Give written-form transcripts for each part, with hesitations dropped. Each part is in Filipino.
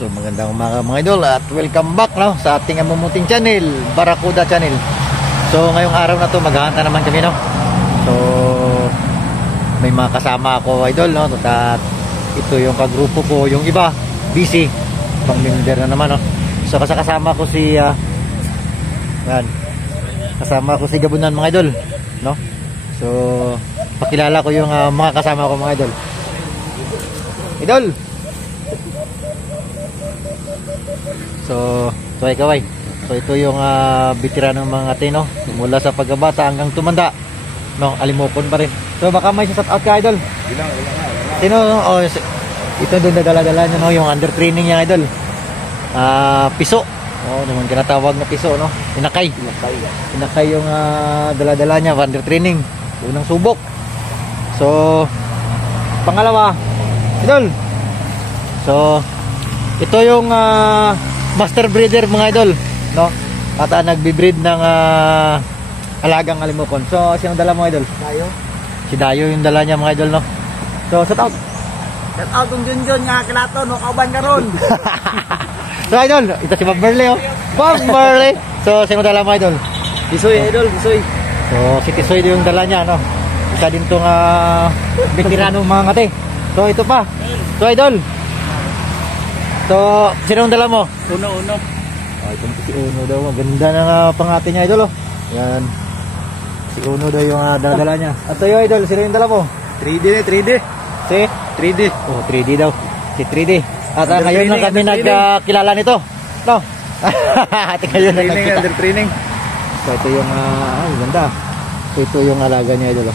So magandang umaga mga idol at welcome back no, sa ating amumuting channel, Barracuda Channel. So ngayong araw na to maghahanta naman kami no. So may mga kasama ako idol no, at ito yung kagrupo ko, yung iba busy, pang member na naman no. So kasama ko si kasama ko si Gabunan mga idol no. So pakilala ko yung mga kasama ko mga idol. Idol. So kaway. So ito yung veteranong mga tino mula sa pagkabata hanggang tumanda. No, alimokon pa rin. So baka may shout out ka idol. Ilang. Sino oh, ito doon dala-dala niya no, yung under training niya idol. Piso. Oh, naman tinatawag na piso no. Inakay yung dala-dala niya under training. Unang subok. So pangalawa, idol. So ito yung master breeder mga idol no, at nagbi-breed ng alagang alimokon. So sino dala mo idol? Dayo. Si Dayo yung dala niya mga idol no. So shout out yung Junjun nga kilato no, kauban karon. So idol, ito si Bob Marley oh. Bob Marley. So sino dala mo idol? Tisoy idol, Tisoy. So si Tisoy yung dala niya no. Isa din tong veteranong mga ngate. So ito pa. So idol. So, sino ang dala mo? Uno. Oh, ito si Uno daw. Ganda ng pangate niya, idol. Oh. Yan. Si Uno daw yung dala niya. At tayo, idol. Sino yung dala mo? 3D. Si? 3D. Oh, 3D daw. Si 3D. At ngayon lang kami nagkilala nito. No? At ngayon lang nagkita. Under training. So, ito yung, ganda. So, ito yung alaga niya, idol.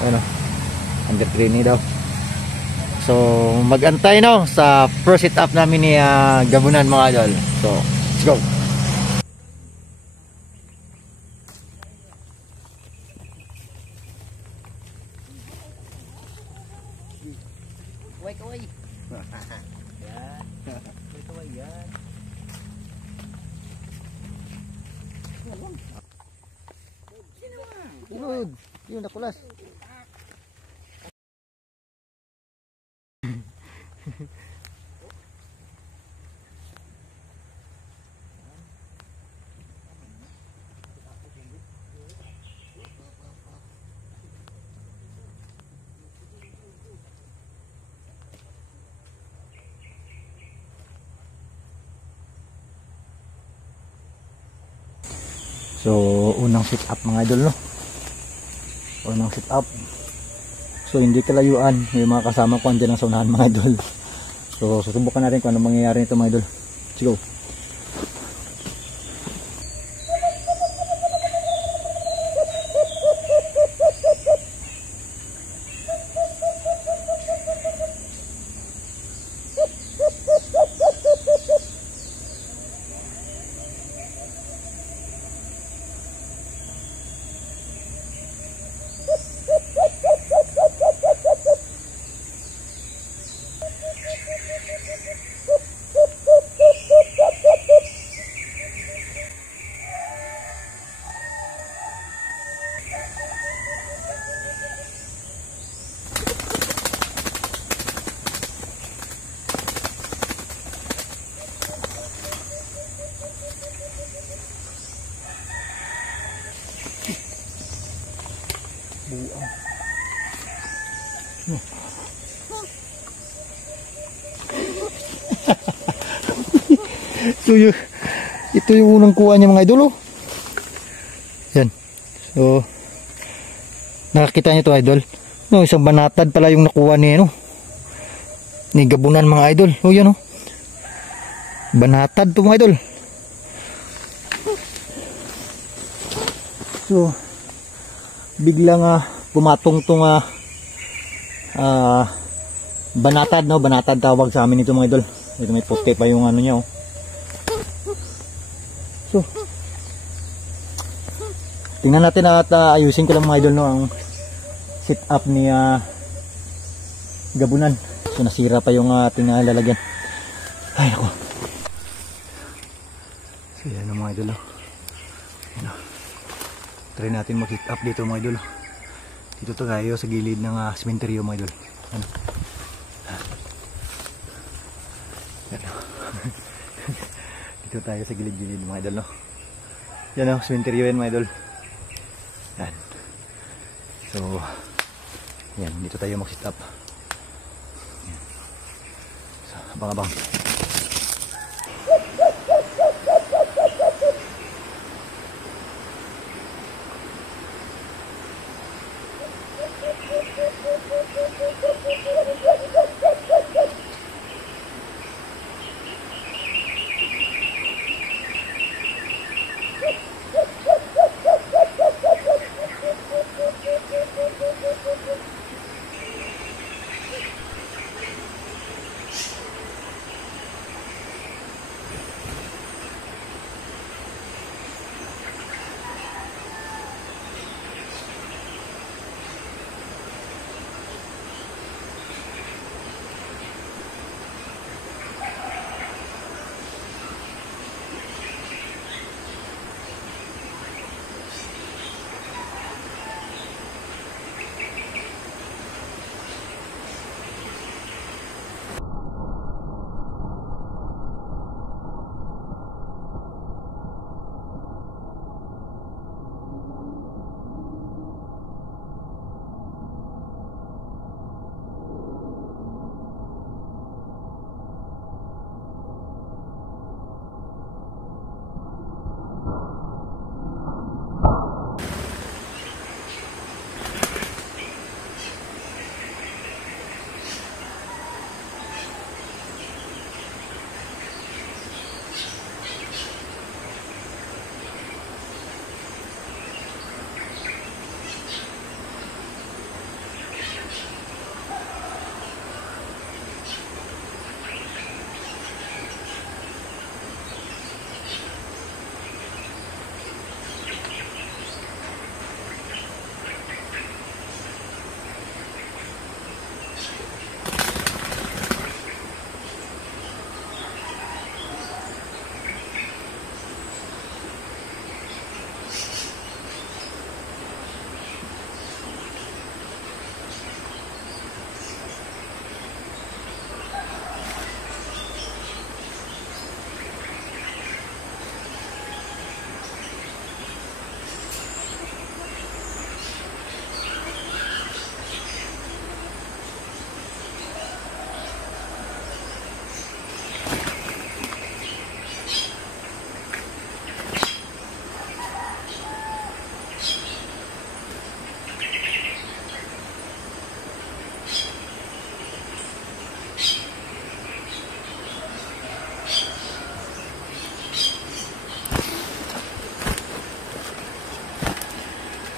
Ayan, under training daw. So magantay no sa first sit up namin ni Gabunan mga idol. So let's go. Kaway. Yan. Kaway yan. Good. Yun nakulas. So unang sit up mga idol no. Unang sit up. So hindi kalayuan, may mga kasama ko andyan ang saunahan mga idol. So susubukan natin kung ano mangyayari nito mga idol. Let's go. So ito yung unang kuha niya mga idol oh. Yan. So nakakita niyo to idol. No, isang banatad pala yung nakuha niya no. Ni Gabunan mga idol. Oh yan oh. Banatad to mga idol. So biglang pumatong tong banatad no, banatad tawag sa amin ito mga idol. Ito may puti pa yung ano niya oh. So Tingnan natin at ayusin ko lang mga idol no ang sit up ni gabunan. So nasira pa yung ating lalagyan. Ay nako. So yan mga idol. Yan, try natin mag-sit up dito mga idol. Dito tayo sa gilid ng sementeryo mga idol. Ano? Yan. Dito tayo sa gilid-gilid mga idol no. Yan o, sementeryo yan mga idol. Yan. So, yan, dito tayo mag-sit up. Yan. So, abang-abang.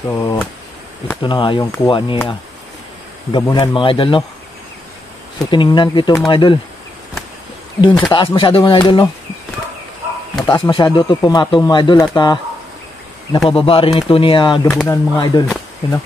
So, ito na nga yung kuha ni gabunan mga idol, no? So, tinignan ko ito mga idol. Dun sa taas masyado mga idol, no? Mataas masyado to pumatong mga idol at napababa rin ito ni gabunan mga idol. You know?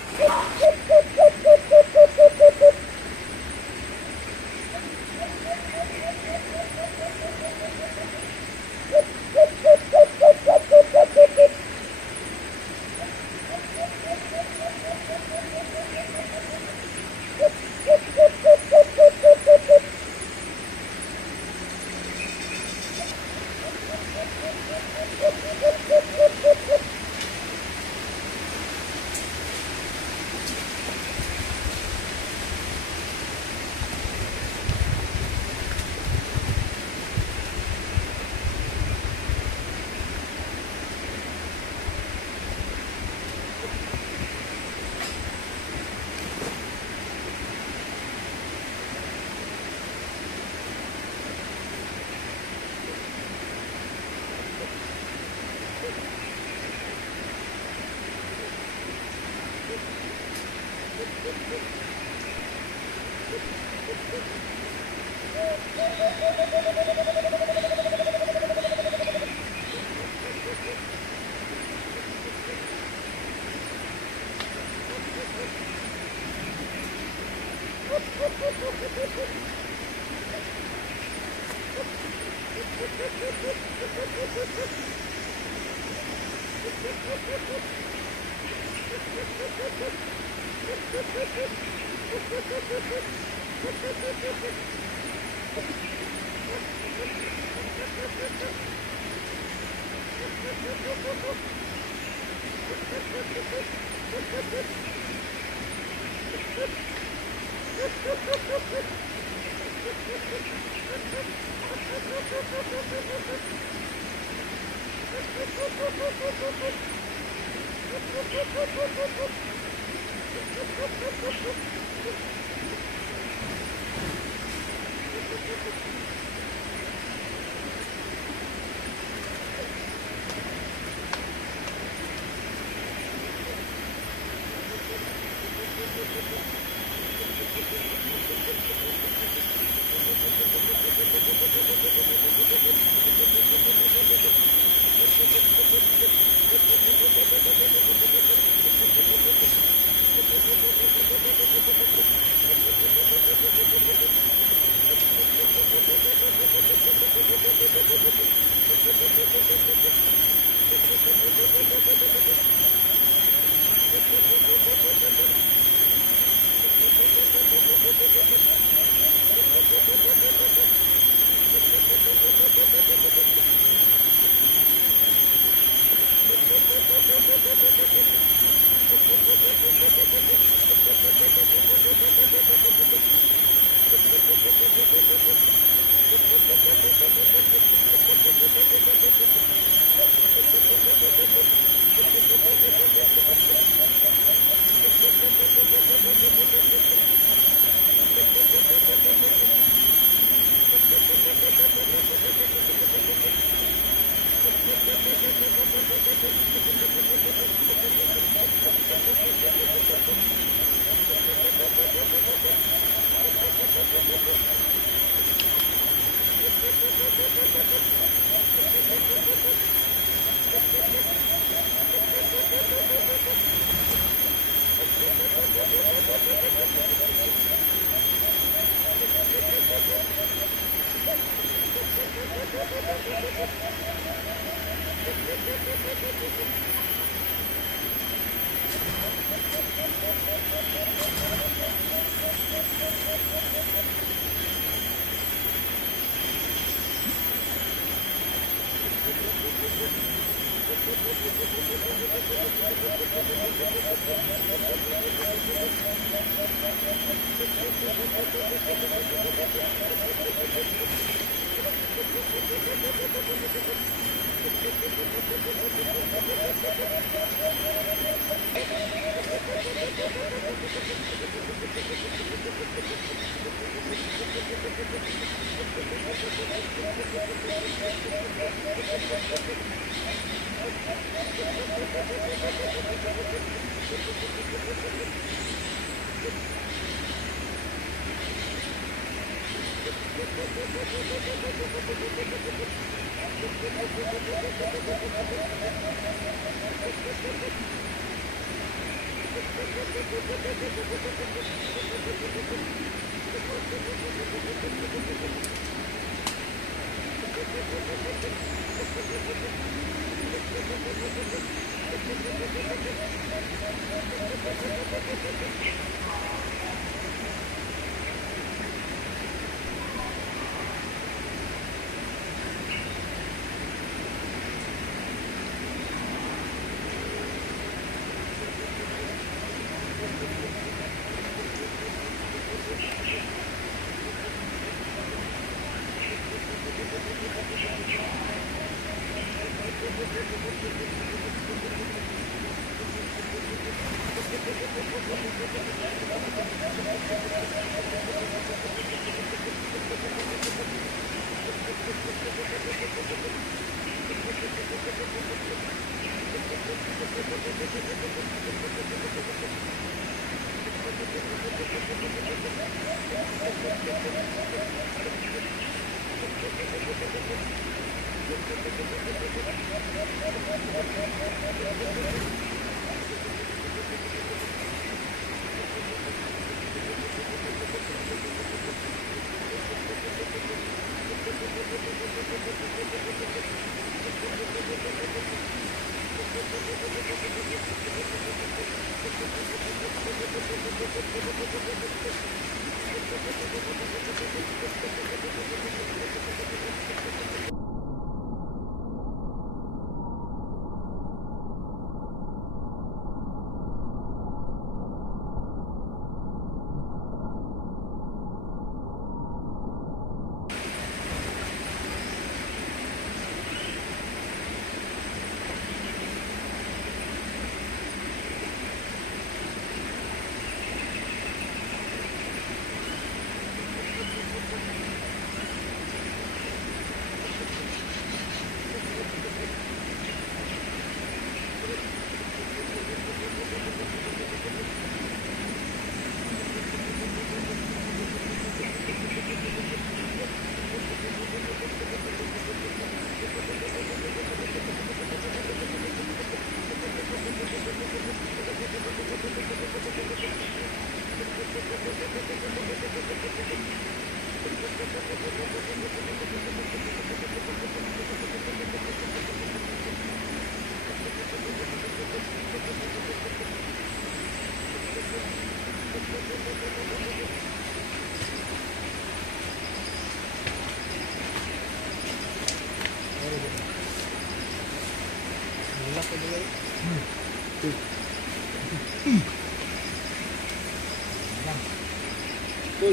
Uy,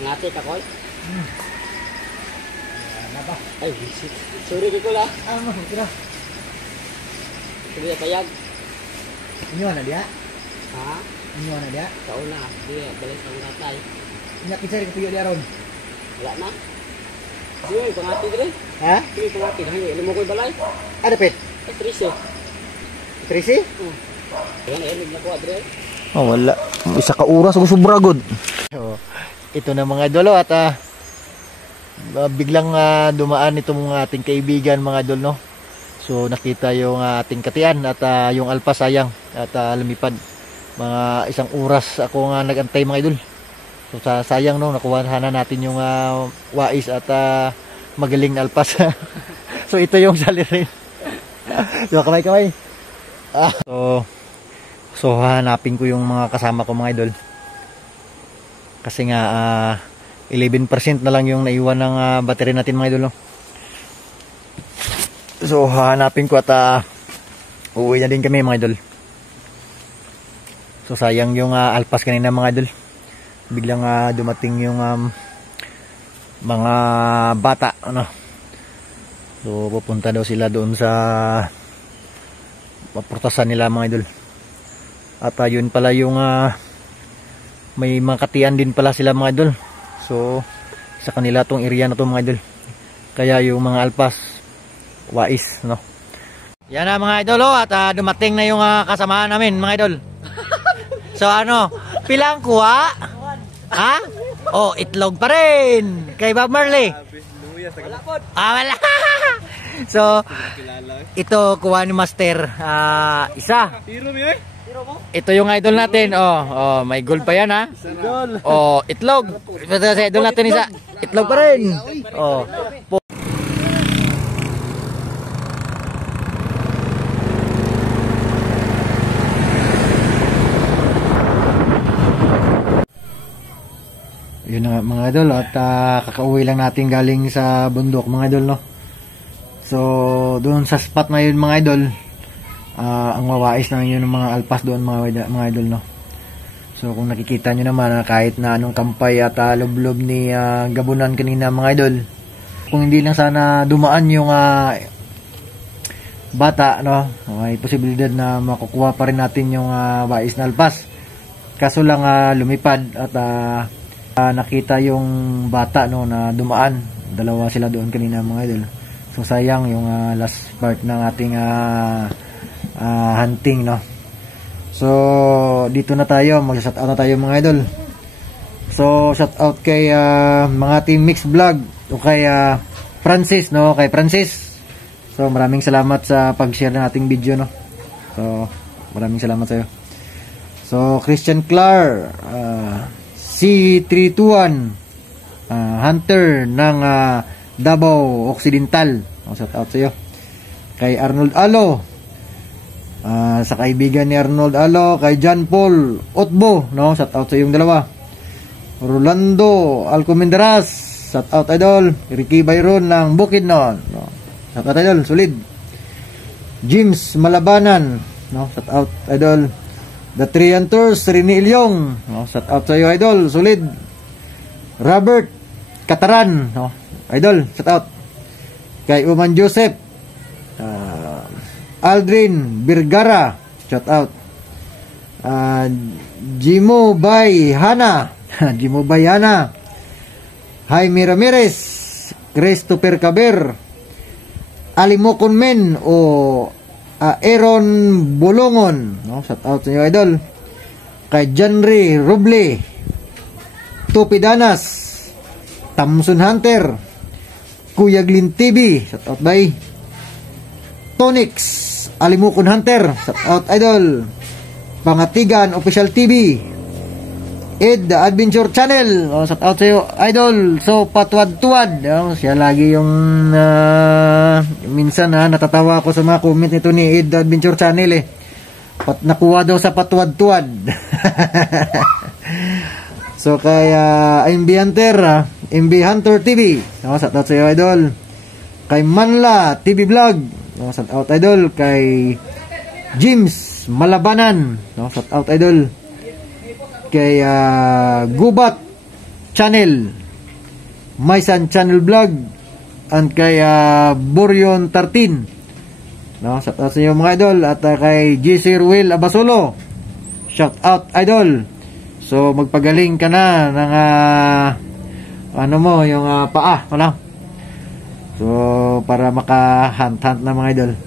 ngati ka koy. Ano ba? Ay, visit. Sorry ko la. Ano, kira. Hindi payag. Inyo na dia? Ha? Inyo na dia? Kauna, di balik ang tatay. Inya kisar ko piyo dia ron. Wala na. Uy, pangati dire. Ha? Uy, pangati na hindi mo koy balay. Ada pet? Trisi. Trisi? Yan enig na ko dire. Oh, wala. Isa ka oras ako sobra good. So, ito na mga idolo at biglang dumaan itong mga ating kaibigan mga idol, no. So nakita yung ating katian at yung alpas sayang at lumipad. Mga isang oras ako nga nagantay mga idol. So sayang no, nakuha na natin yung wais at magaling na alpas. So ito yung salirin. So kamay-kamay. So hanapin ko yung mga kasama ko mga idol. Kasi nga 11% na lang yung naiwan ng battery natin mga idol, no? So hanapin ko at uuwi na din kami mga idol. So sayang yung alpas kanina mga idol. Biglang dumating yung mga bata, ano. So pupunta daw sila doon sa paprutasan nila mga idol. At yun pala yung may mga katian din pala sila mga idol. So sa kanila tong area na to mga idol. Kaya yung mga alpas wais, no. Yan na mga idol, at dumating na yung kasamahan namin mga idol. So ano, pilang kuha? Ha? Oh, itlog pa rin. Kay Bob Marley. Wala. So ito kuha ni Master, isa. Ito yung idol natin. Oh, may gold pa yan ha. Oh, itlog. Ito sa idol natin isa. Itlog pa rin. Oh. Yun na mga idol, at kakauwi lang natin galing sa bundok mga idol, no. So doon sa spot na yun mga idol, ang mawais na yun ng mga alpas doon mga idol, no. So kung nakikita nyo naman, kahit na anong kampay at lublob ni Gabunan kanina mga idol, kung hindi lang sana dumaan yung bata, no, may posibilidad na makukuha pa rin natin yung wais na alpas. Kaso lang lumipad at nakita yung bata, no, na dumaan. Dalawa sila doon kanina mga idol. So sayang yung last part ng ating hunting, no. So dito na tayo, mag-shout out na tayo mga idol. So shout out kay mga team Mix Vlog o kay Francis, no, kay Francis. So maraming salamat sa pag-share ng ating video, no. So maraming salamat sa iyo. So Christian Clar, C321 Hunter ng Davao Occidental. Shout out sa iyo. kay Arnold Alo, sa kaibigan ni Arnold Alo, kay John Paul Otbo, no? Shout out sa yung dalawa. Rolando Alcomenderas, shout out idol. Ricky Byron ng Bukidnon, no? Shout out idol, solid. James Malabanan, no? Shout out idol. The Triantors, Rini Ilyong, no? Shout out sa iyo idol, solid. Robert Kataran, no? Idol, shout out. Kay Uman Joseph, Aldrin Birgara, shout out. Jimo Bay Hana, Jimo Bay Hana. Jaime Ramirez, Christopher Caber, Alimokon Men o Aaron Bolongon, no? Shout out sa inyo idol. Kay Janry Roble, Tupi Danas, Tamson Hunter, Kuya Glyn TV, shout out by Tonix, Alimukon Hunter, shout out idol. Pangatigan Official TV, Ed The Adventure Channel, oh, shout out sa iyo idol. So patwad-tuwad, oh, siya lagi yung minsan natatawa ako sa mga comment nito ni Ed The Adventure Channel eh. Nakuha daw sa patwad-tuwad. So kay MB Hunter, MB Hunter TV, oh, shout out sa iyo idol. Kay Manla TV Vlog, oh, shout out idol. Kay James Malabanan, no? Shout out idol. Kay Gubat Channel, Maisan Channel Vlog, and kay Boryon 13, no? Shout out sa inyo mga idol. At kay GC Ruel Abasolo, shout out idol. So magpagaling ka na ng ano mo, yung paa, ano? So para maka-hunt na mga idol.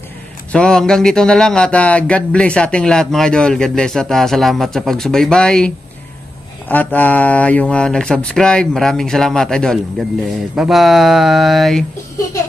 So hanggang dito na lang at God bless sa ating lahat mga idol. God bless at salamat sa pagsubaybay. At yung nag-subscribe, maraming salamat idol. God bless. Bye-bye.